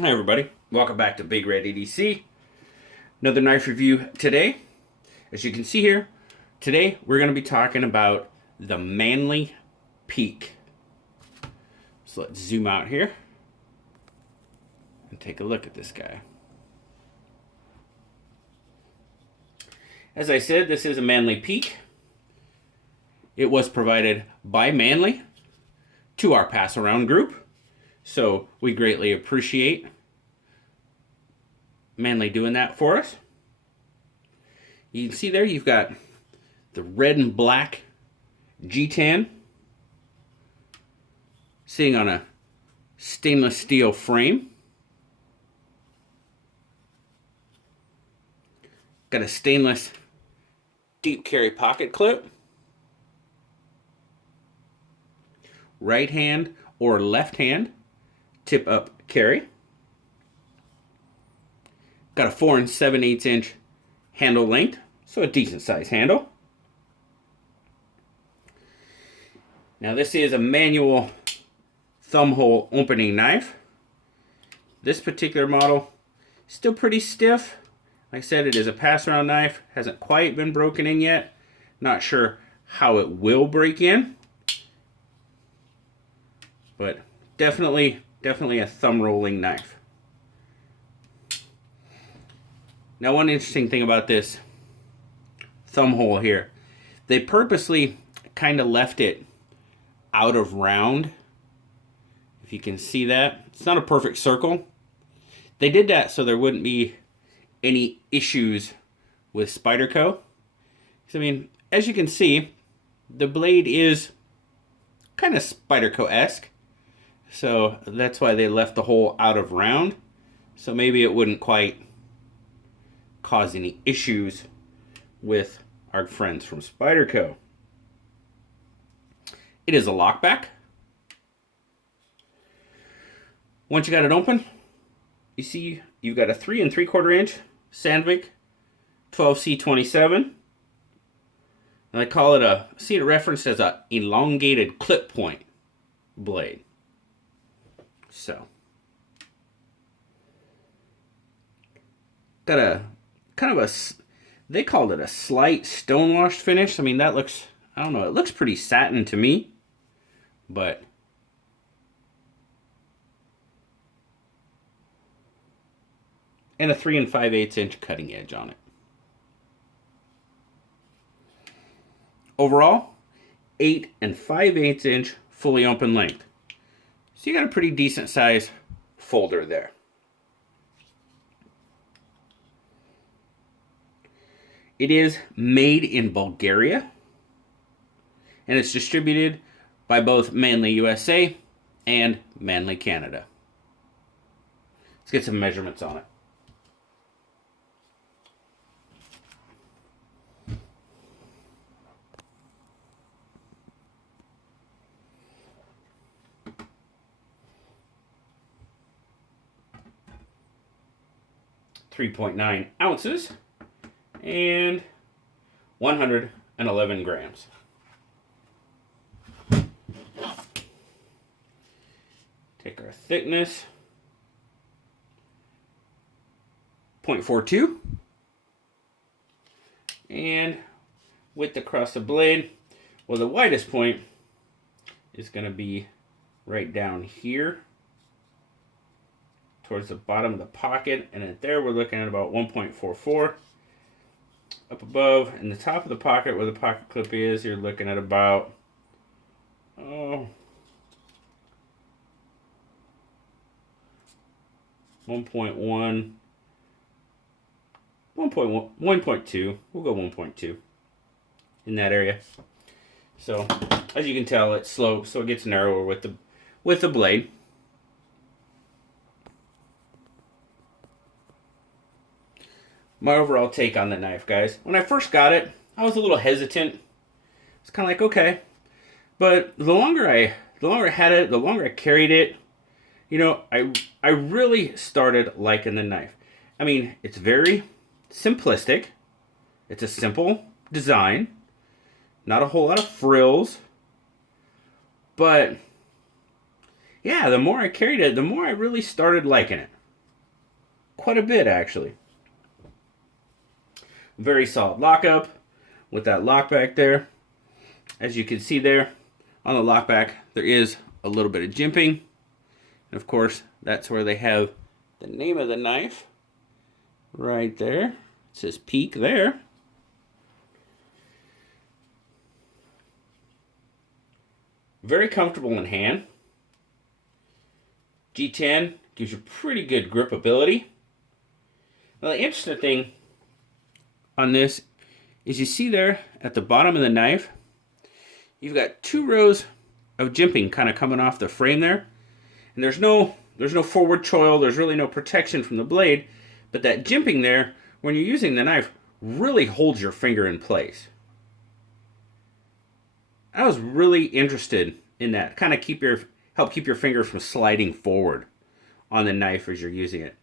Hi everybody, welcome back to Big Red EDC. Another knife review today. As you can see here, today we're going to be talking about the Manly Peak. So let's zoom out here and take a look at this guy. As I said, this is a Manly Peak. It was provided by Manly to our pass around group. So we greatly appreciate Manly doing that for us. You can see there you've got the red and black G10 sitting on a stainless steel frame. Got a stainless deep carry pocket clip. Right hand or left hand tip up carry. Got a 4 7/8 inch handle length, so a decent size handle. Now this is a manual thumb hole opening knife. This particular model still pretty stiff. Like I said, it is a pass around knife, hasn't quite been broken in yet. Not sure how it will break in, but definitely a thumb rolling knife. Now, one interesting thing about this thumb hole here, they purposely kind of left it out of round. If you can see that, it's not a perfect circle. They did that so there wouldn't be any issues with Spyderco. I mean, as you can see, the blade is kind of Spyderco-esque. So that's why they left the hole out of round. So maybe it wouldn't quite cause any issues with our friends from Spyderco. It is a lockback. Once you got it open, you see you've got a 3 3/4 inch Sandvik 12C27. And I call it see it referenced as a elongated clip point blade. So, got a kind of they called it a slight stonewashed finish. I mean, that looks, I don't know, it looks pretty satin to me, but and a 3 5/8 inch cutting edge on it. Overall, 8 5/8 inch fully open length. So you got a pretty decent size folder there. It is made in Bulgaria, and it's distributed by both ManlyUSA and Manly Canada. Let's get some measurements on it. .9 ounces and 111 grams. Take our thickness, 0.42, and width across the blade, well, the widest point is going to be right down here towards the bottom of the pocket, and at there we're looking at about 1.44. Up above in the top of the pocket where the pocket clip is, you're looking at about 1.1, 1.2. We'll go 1.2 in that area. So as you can tell, it slopes, so it gets narrower with the blade. My overall take on the knife, guys. When I first got it, I was a little hesitant. It's kind of like, okay. But the longer I had it, the longer I carried it, you know, I really started liking the knife. I mean, it's very simplistic. It's a simple design. Not a whole lot of frills. But yeah, the more I carried it, the more I really started liking it. quite a bit, actually. Very solid lockup with that lock back there. As you can see there, on the lock back, there is a little bit of jimping. And of course, that's where they have the name of the knife right there. It says Peak there. Very comfortable in hand. G10 gives you pretty good gripability. Now the interesting thing on this is you see there at the bottom of the knife, you've got 2 rows of jimping kind of coming off the frame there. And there's no forward choil, there's really no protection from the blade, but that jimping there, when you're using the knife, really holds your finger in place. I was really interested in that. Kind of help keep your finger from sliding forward on the knife as you're using it.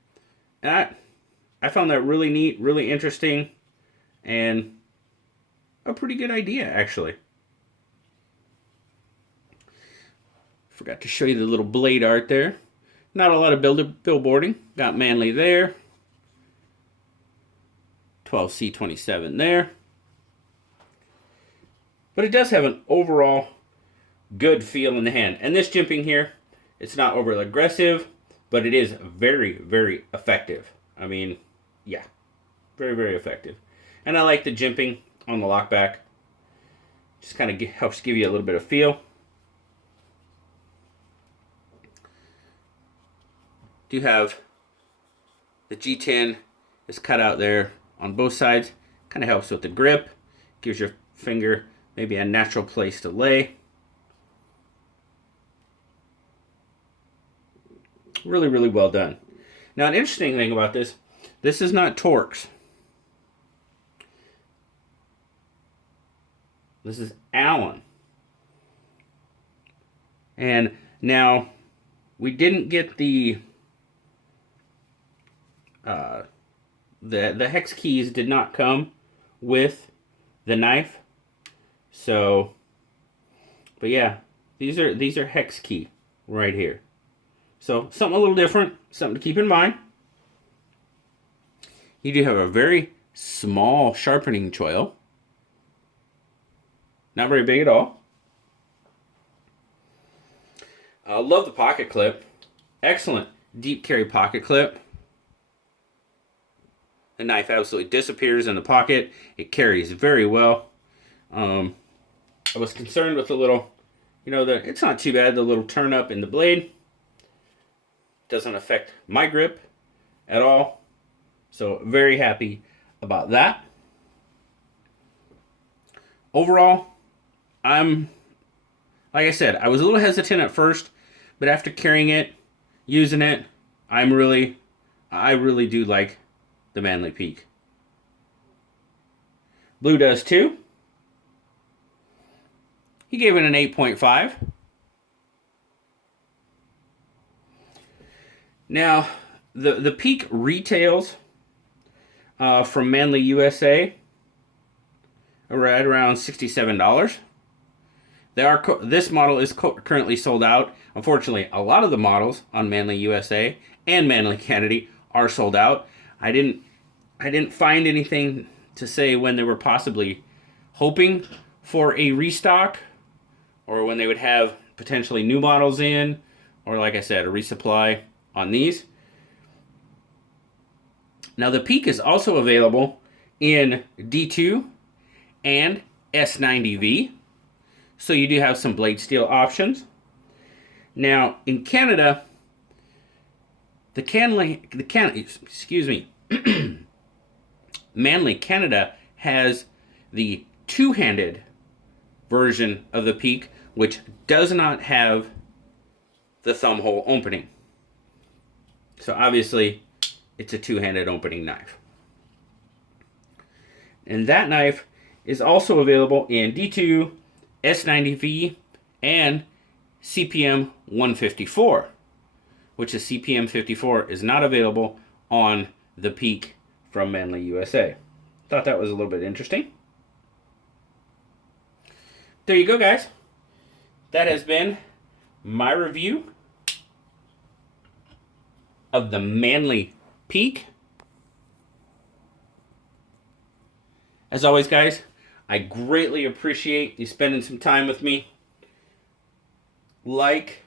And I found that really neat, really interesting, and a pretty good idea, actually. Forgot to show you the little blade art there. Not a lot of billboarding. Got Manly there. 12C27 there. But it does have an overall good feel in the hand. And this jimping here, it's not overly aggressive, but it is very, very effective. I mean, yeah, very, very effective. And I like the jimping on the lockback. Just kind of helps give you a little bit of feel. Do have the G10 is cut out there on both sides. Kind of helps with the grip. Gives your finger maybe a natural place to lay. Really, really well done. Now, an interesting thing about this is not Torx. This is Allen. And now, we didn't get the hex keys did not come with the knife. So, but yeah, these are hex key right here. So something a little different, something to keep in mind. You do have a very small sharpening choil. Not very big at all. I love the pocket clip. Excellent deep carry pocket clip. The knife absolutely disappears in the pocket. It carries very well. I was concerned with the little, it's not too bad, the little turn up in the blade. Doesn't affect my grip at all. So very happy about that. Overall, like I said, I was a little hesitant at first, but after carrying it, using it, I really do like the Manly Peak. Blue does too. He gave it an 8.5. Now, the Peak retails from ManlyUSA right around $67. This model is currently sold out. Unfortunately, a lot of the models on ManlyUSA and Manly Canada are sold out. I didn't find anything to say when they were possibly hoping for a restock, or when they would have potentially new models in, or like I said, a resupply on these. Now the Peak is also available in D2 and S90V, so you do have some blade steel options. Now in Canada, Manly Canada has the two-handed version of the Peak, which does not have the thumb hole opening. So obviously, it's a two-handed opening knife. And that knife is also available in D2, S90V, and CPM 154, which is CPM 54 is not available on the Peak from ManlyUSA. Thought that was a little bit interesting. There you go, guys. That has been my review of the Manly Peak. As always, guys, I greatly appreciate you spending some time with me. Like,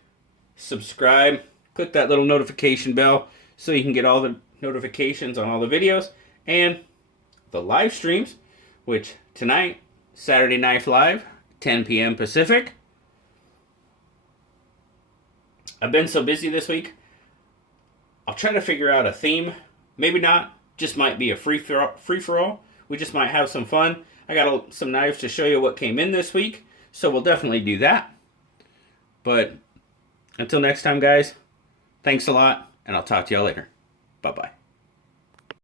subscribe, click that little notification bell so you can get all the notifications on all the videos and the live streams, which tonight, Saturday Night Live, 10 p.m. Pacific. I've been so busy this week, I'll try to figure out a theme. Maybe not, just might be a free-for-all. We just might have some fun. I got some knives to show you what came in this week, so we'll definitely do that. But until next time, guys, thanks a lot, and I'll talk to y'all later. Bye-bye.